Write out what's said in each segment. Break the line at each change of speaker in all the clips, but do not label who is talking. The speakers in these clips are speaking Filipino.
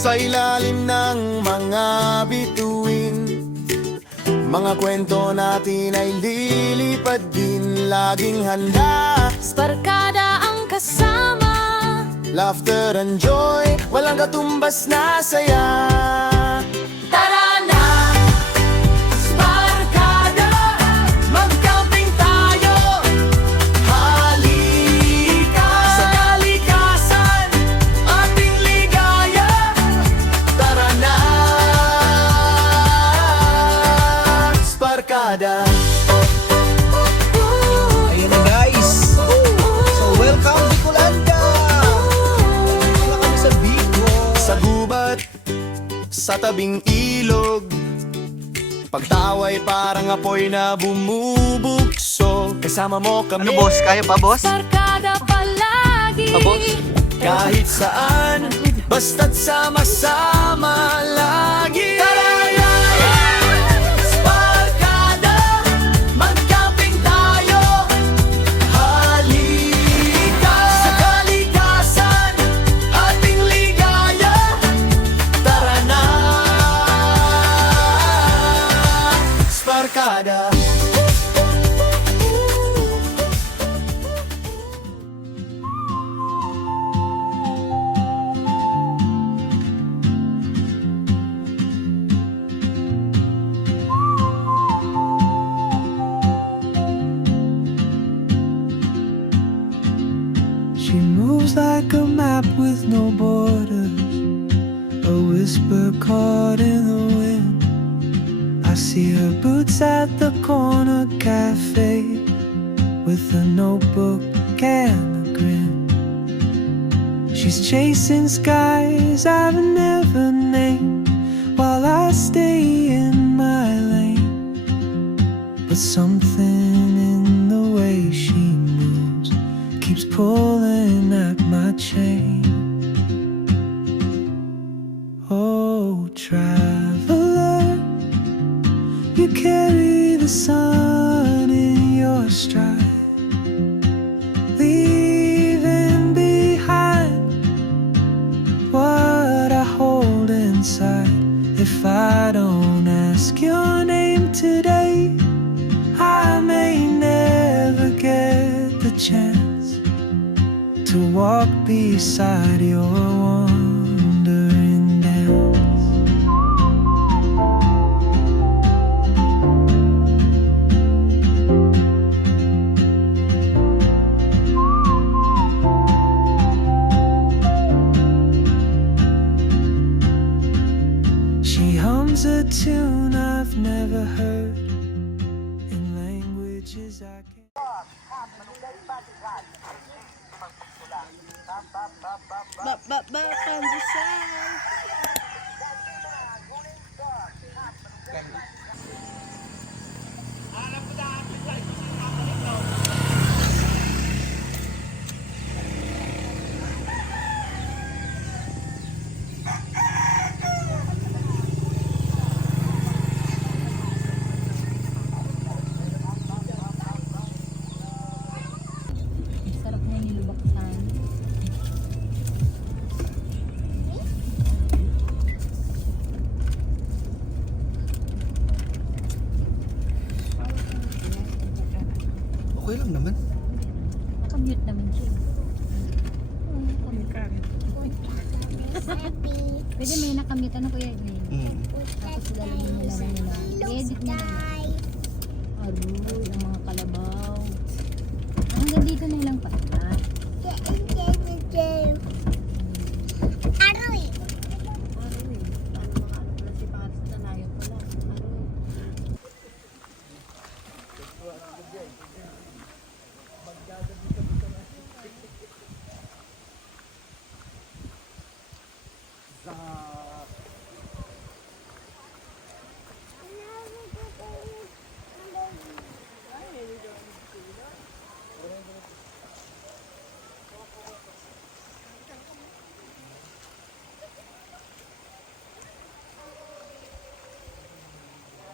Sa ilalim ng mga bituin. Mga kwento natin ay lilipad din Laging handa.
Barkada ang kasama.
Laughter and joy Walang katumbas na saya Sa tabing ilog Pagtaway parang apoy na bumubukso Kasama mo kami
Ano boss? Kaya pa boss?
Barkada palagi
Ah, boss?
Kahit saan Basta't sama-sama lagi
moves like a map with no borders, a whisper caught in the wind. I see her boots at the corner cafe with a notebook and a grin. She's chasing skies I've never named while I stay in my lane. But something in the way she moves keeps pulling If I don't ask your name today, I may never get the chance to walk beside your wandering
nakamute. Ano kuya yun?
Mm.
Tapos lalagyan nila na nila. I-edit nila. Aroy, ang mga kalabaw. Hanggang dito na lang pala. Aroy. Ano mga ano pala si Paris na nayon pala. Aroy.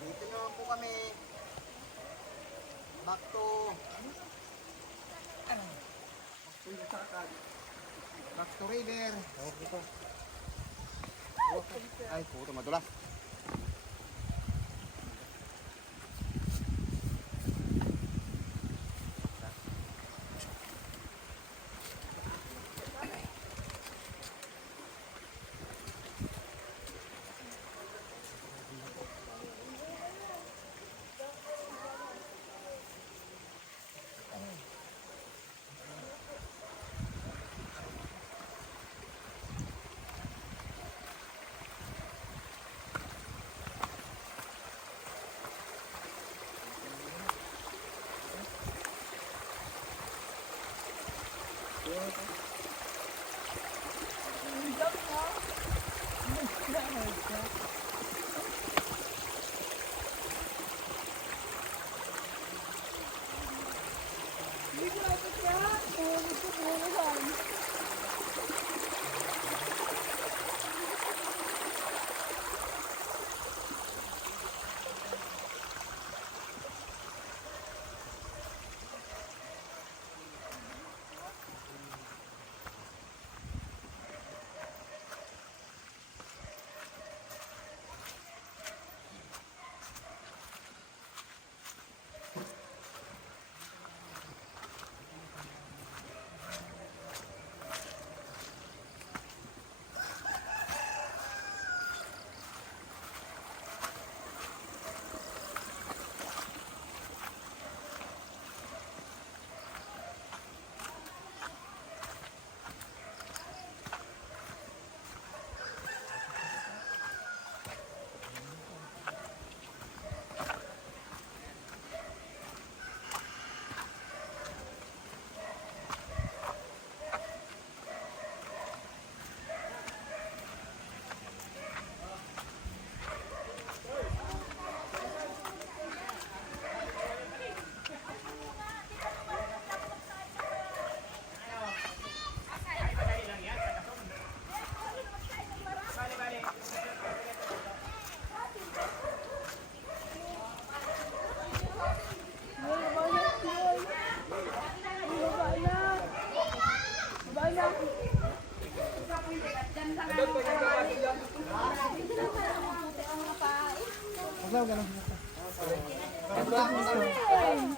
Dito naman po kami. Back to... Back to river. Okay po.
Ay, puto madulas. Thank you.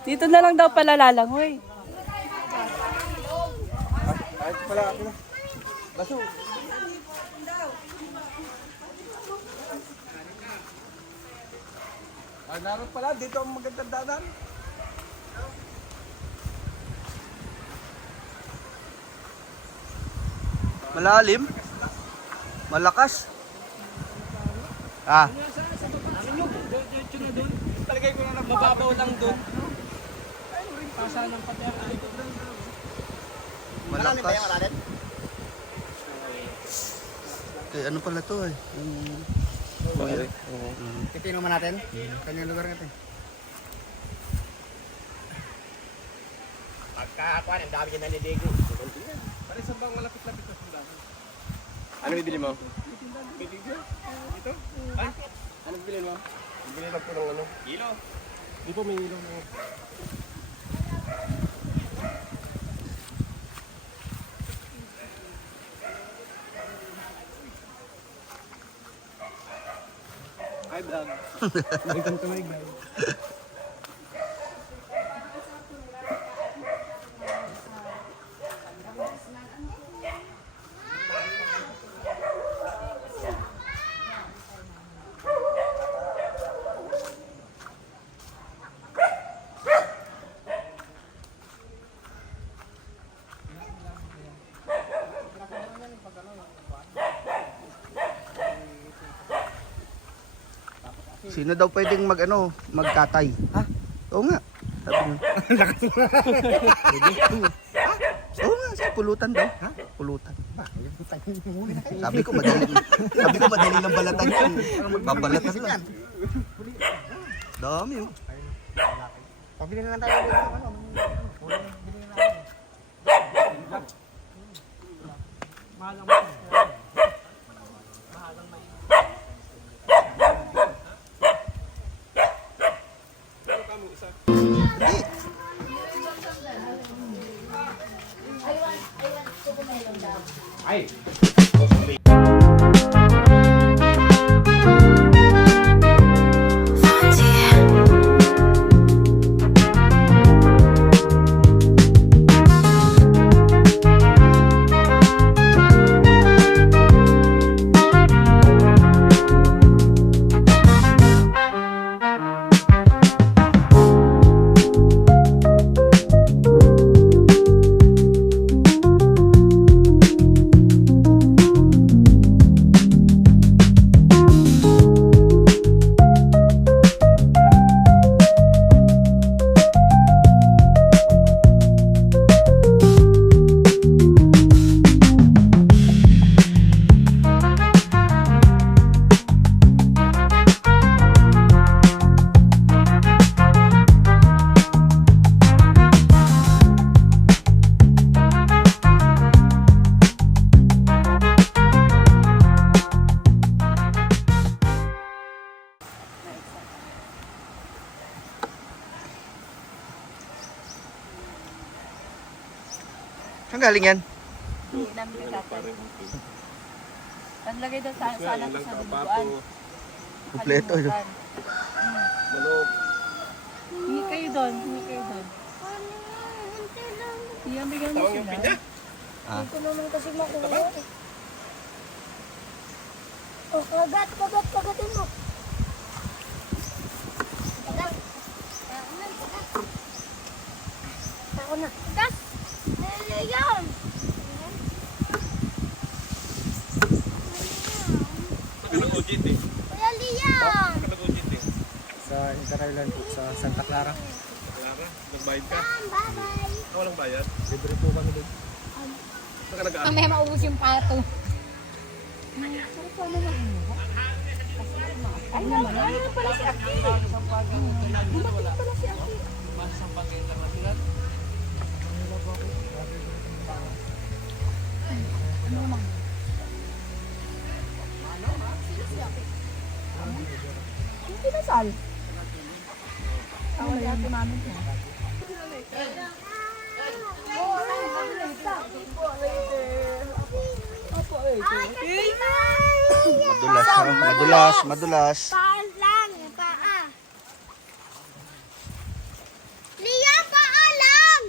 Dito na lang daw pala lalangoy.
Ay, pala ako na. Baso. Ay, naroon pala. Dito ang magandang dadan.
Malalim? Malakas? Ah,
Talagay ko na mababaw lang doon.
Malakas. Okay, ano pala to eh? Yung...
Titino man natin. Kanyang lugar natin. Pagkakakuan, ang dami ka naliligo. Pare sa bang malapit-lapit na sundan. Ano bibili mo? Bibili Ito? Ay? Ano bibili mo? Bibili lang po ng ano? Kilo. Di po may kilo mo. Vlog. Welcome to my.
Sino daw pwedeng mag ano, magkatay? Ha? Oo nga. Sabi niya. Oo nga, sa pulutan daw. Ha? Pulutan. Sabi ko madali. Sabi ko madali lang balatan yan. Babalatan lang. Dami oh.
Pabili na lang tayo dito. Ano? Bili na galing yan?
Hindi namin kagatan. Panlagay daw sa sana sa
kapapo,
Kompleto. yun.
manok.
Hingi kayo doon. Hingi kayo doon. Iyan, bigyan mo
Tawang yung
sila.
pinya.
Ah.
Ito naman kasi makuha. Oh, kagat, kagat, kagatin mo. Kagat. Ako na. Kagat. Nalayan.
Nakalag-ujit eh.
Kuya Liam.
Nakalag-ujit eh.
sa Inter-Island po, sa Santa Clara.
Clara, nagbayad ka.
Bye-bye.
Ah, walang bayad.
Libre po kami doon.
Saan ka nag-aaral?
Maubos yung pato.
Ay, naman. Ay, ito pala si Aki. Dumating pala si Aki. Hindi kinasal. Awal yata namin to.
Madulas, ha? Madulas, madulas.
Paa lang, paa. Liam, paa lang.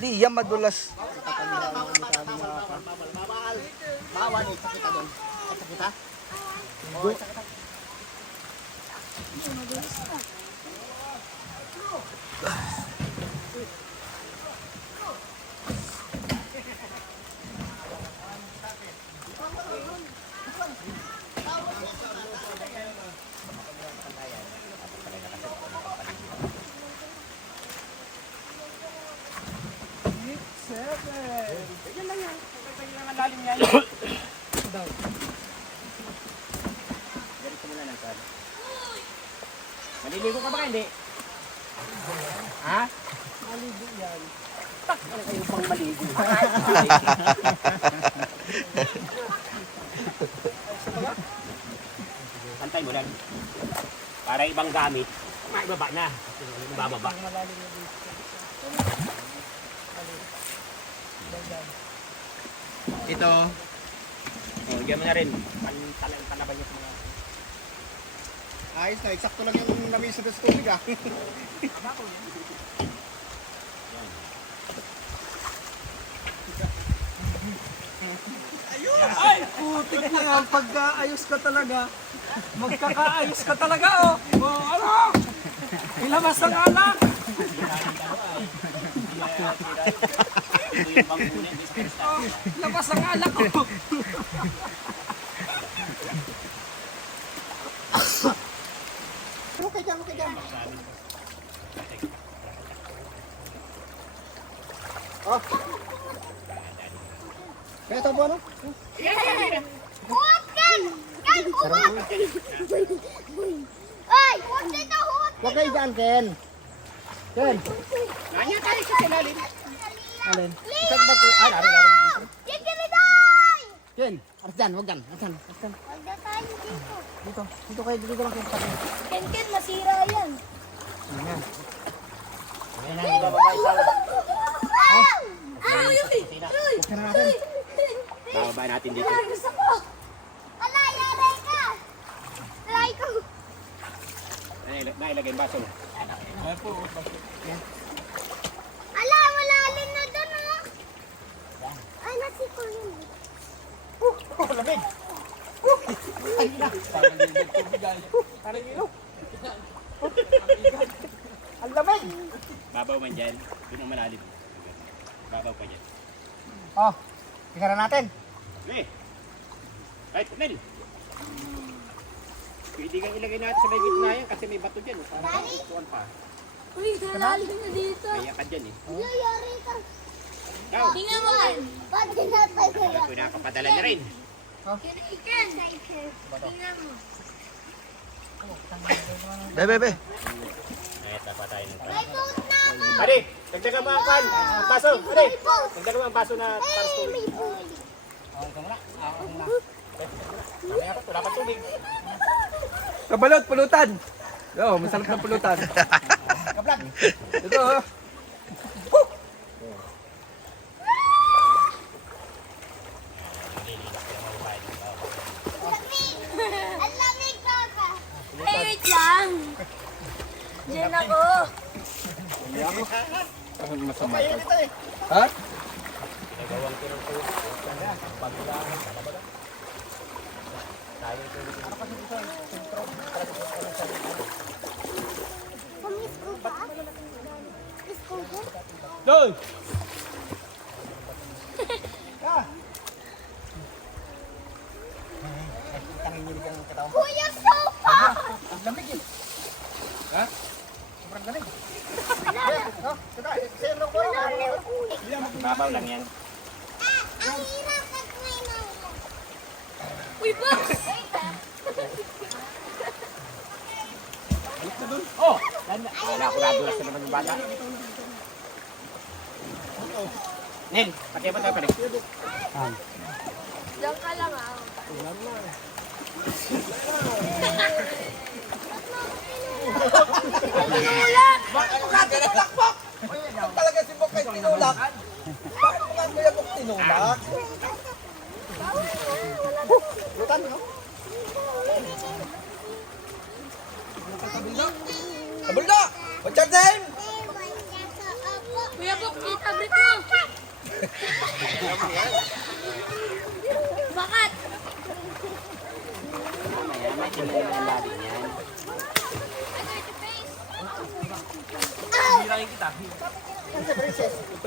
Liam, madulas.
Uma, duas, três. Na,
eksakto lang yung namin sa tubig ah. Ay, putik na nga. Pagkaayos ka talaga, magkakaayos ka talaga, oh. Oh, ano? Ilabas ang alak. Oh, labas ang alak, oh. Okay dyan, okay dyan. Oh. Kaya ito po ano?
Huwag kan! Kan, huwag! Ay, huwag dito, huwag!
Huwag kayo dyan, Ken. Ken.
Kanya tayo sa ilalim.
Alin?
Liam! Yan ka na day!
Ken. Aras dyan, huwag dyan. Aras dyan, aras dyan.
Huwag na tayo dito.
Dito, dito kayo, dito lang kayo.
Ken, Ken, masira yan.
Ayan.
Ay, uy, uy!
Huwag ka na natin.
Bababa natin dito.
Ay, gusto ko! Alay, aray ka! Aray ko!
Nail- Nailagay yung baso.
Ala, malalim na doon, oh! Ay, nasiko yun.
Ang lamig!
Babaw man dyan. Doon ang malalim. Babaw pa dyan.
Oh, na natin.
Eh! Kahit Mel! Pwede kang ilagay natin sa may gitna yan kasi may bato dyan. eh. Para kakukuhan pa.
Uy, malalim na dito.
Kaya ka dyan eh.
Yayari ka. Tingnan mo kan. Ba't tinatay ka
Kaya pinapapadala niya rin.
Kinikan. Tingnan mo.
Be, be, be.
Eh, tapa tayo ng
May boat na ako.
Adi! Dagdagan mo ang pan! Ang baso!
Boat.
Dagdagan mo ang baso na para sa
Eh,
tubig.
may boat.
Mamaya pa, wala pa tubig.
Kabalot, pulutan! Yo, masarap na pulutan. Ito, oh.
Ang lamig kaka.
Hey, wait lang! Diyan ako!
Kumis ko ba? Kumis ko ba?
Doon!
Kuya Sofa!
Babaw lang yan.
Ah, ang hirap at may naulan.
Uy, box!
Oh! Wala ko nadulas na naman yung bata. Nen, pati ba tayo pwede?
Diyan ka lang ah.
Talaga si Bok ay tinulak. Bakit mo nga kuya Bok tinulak? Lutan, no? Tabulda! What's your name?
Ewan niya sa opo.
Kuya Bok, kita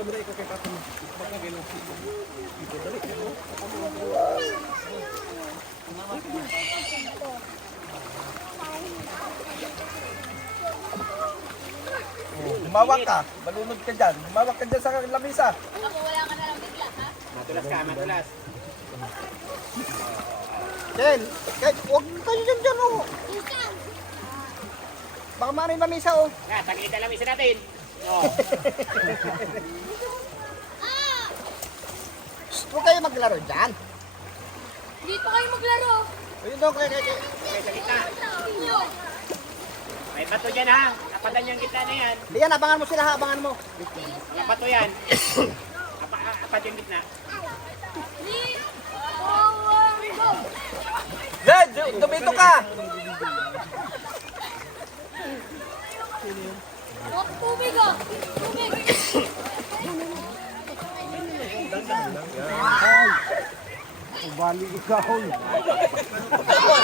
break mo! Bakit?
Lumawak ka. Malunod ka dyan. Lumawak ka dyan sa lamisa.
Matulas ka, matulas.
Ken, kahit huwag kayo dyan dyan, oh. Baka maraming lamisa, oh.
Nga, taglit na lang isa natin. Oh.
Huwag kayo maglaro dyan.
Dito kayo maglaro!
Ayun daw, kaya, kaya, kaya.
Okay, sa gitna.
Inyo!
May bato dyan ha. Apatan yung gitna na yan.
Di yan, abangan mo sila, ha, abangan mo.
Mga bato yan. Apa, apat yung gitna.
Three, two, one, go!
Dad, dumito ka.
Tubig ah! Tubig!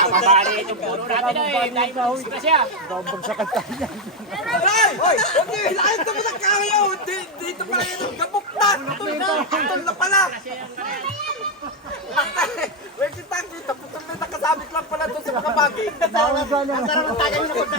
Mabali yung puno natin eh. Dahil na siya.
Ay! Hoy! Huwag niyo hilahin ito mo ng kayo! Di- Dito pala yun ang gabok na! Putol na! Na pala! Wait, kita kita! Putol na nakasabit lang pala doon sa mga bagay. Ang sarang ng tayo na putol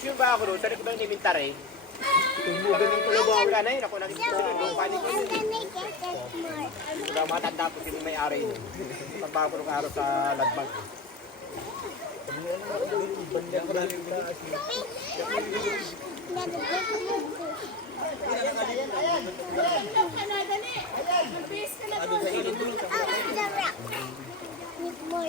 Naging special ba ako doon? Sa likod ng inventory. Tumugan ng kulabaw ka na yun. Ako lupa nito.
Ang lamig at smart.
Kaya matanda po sila may ari yun. Pagbago ng araw sa ladbag.
With more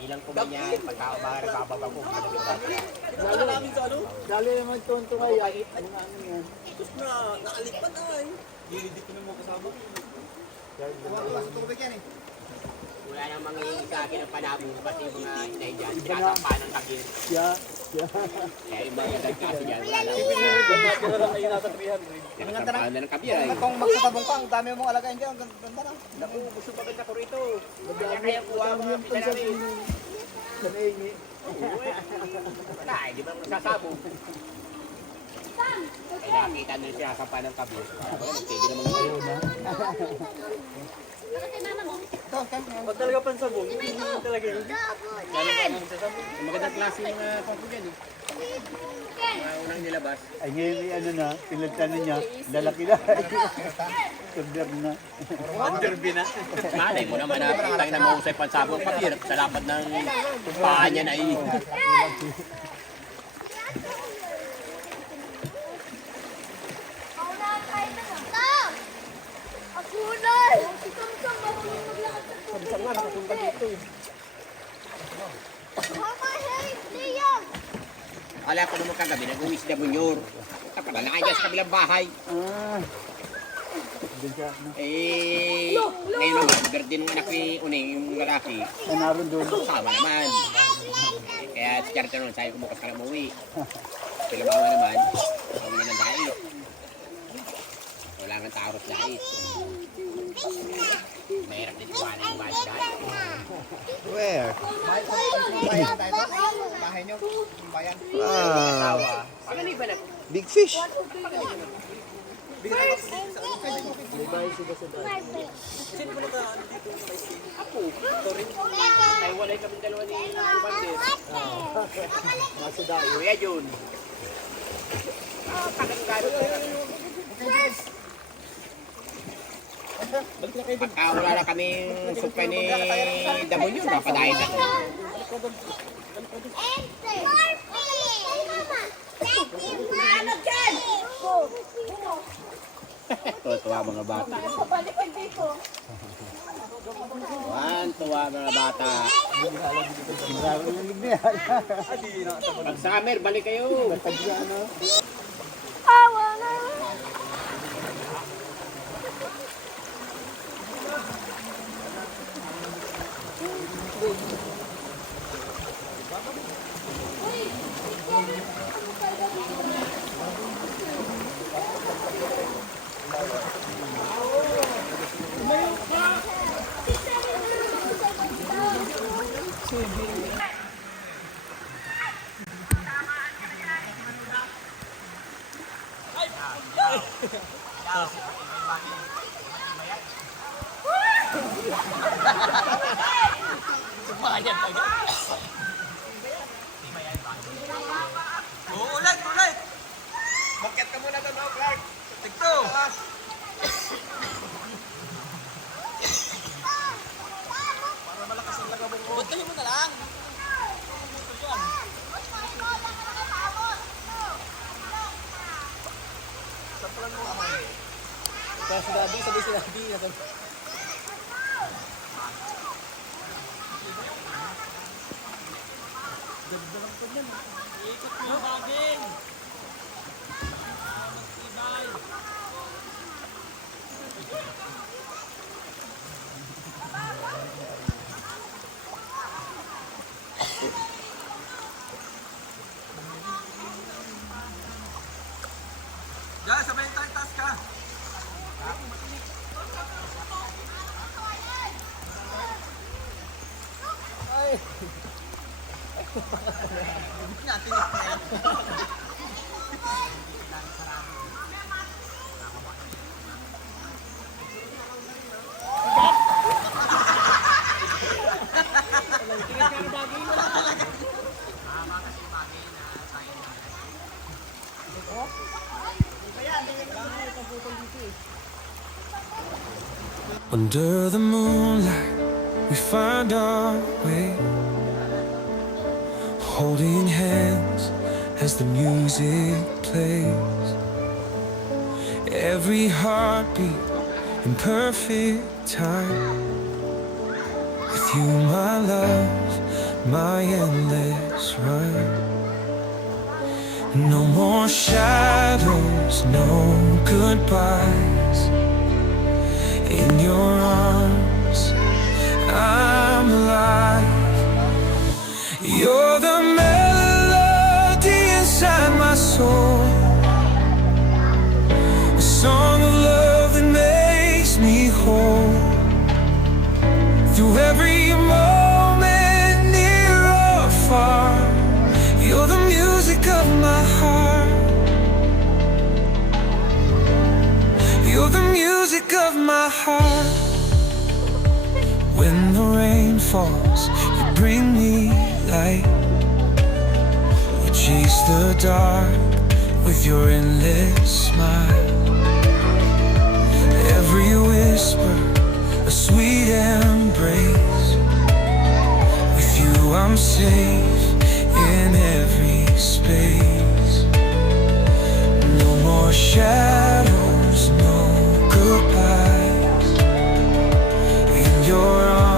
Bilang po ganyan, pagkakabahan, bababa po.
Wala namin sa ano? Dali naman tonto kaya. Ano ano yan? Tapos na, nakalipad ay. Dili ko na mo kasama. Wala sa tubig yan eh.
Wala nang mga sa akin ang panabong pati mga inay dyan. Sinasampa ng tagil.
Yeah.
Kaya yung mga nagkasi dyan, wala na.
Pero lang kayo nasa 300.
Nakasampahan na ng kabira eh.
Kung magsasabong ka, ang dami mong alagain dyan. Ang ganda
gusto pa kita ko rito. Kaya kaya kuha ang mga pita namin. Wala eh, di ba masasabong? Ay nakakita nila siya sa ng kabir. Kaya naman kayo na.
Pag talaga pansabong, hindi talaga yun.
Magandang klase yung mga pangko dyan eh. Mga unang nilabas.
Ay ngayon may ano na, pinagtano niya, lalaki na. Kunder na.
Malay mo naman na tayo na mahusay pansabong kabir. Sa lapad ng paa niya na eh.
Nga, nakasunta dito eh. Mama, hey, Liam!
Kala ko naman kagabi, nag-uwi si Dabunyor. Kapag na kaya sa kabilang bahay.
Ah.
Eh, ngayon naman, birthday nung anak ni Uning, yung lalaki.
Ah, naroon doon.
Sama naman. Kaya si Charity naman, sabi ko bukas ka na umuwi. Sila mama naman, umuwi ng dait. Wala nga taros dait.
Where?
Bahay nyo? Bayan.
Ah,
Ano ba na?
big fish.
Ay, walay kami ni Bander. Kuya Jun. Pagka wala na kaming supay ni Damon yun, mapadahin na.
Enter!
Tuwa mga bata.
Pabalikan dito.
Wan, tuwa mga bata.
Maraming lamig na yan.
Pag summer, balik kayo.
Thank you.
Kaya si Daddy, sabi si Daddy.
Ikot mo yung baging. Diyan, sabay tayo taas ka.
Under the moonlight, we find our way. Holding hands as the music plays. Every heartbeat in perfect time. With you, my love, my endless ride. No more shadows, no goodbyes in your arms. I'm alive. You're the melody inside my soul. Music of my heart. When the rain falls, you bring me light. You chase the dark with your endless smile. Every whisper, a sweet embrace. With you, I'm safe in every space. No more shadows, goodbyes. In your arms,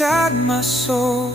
inside my soul,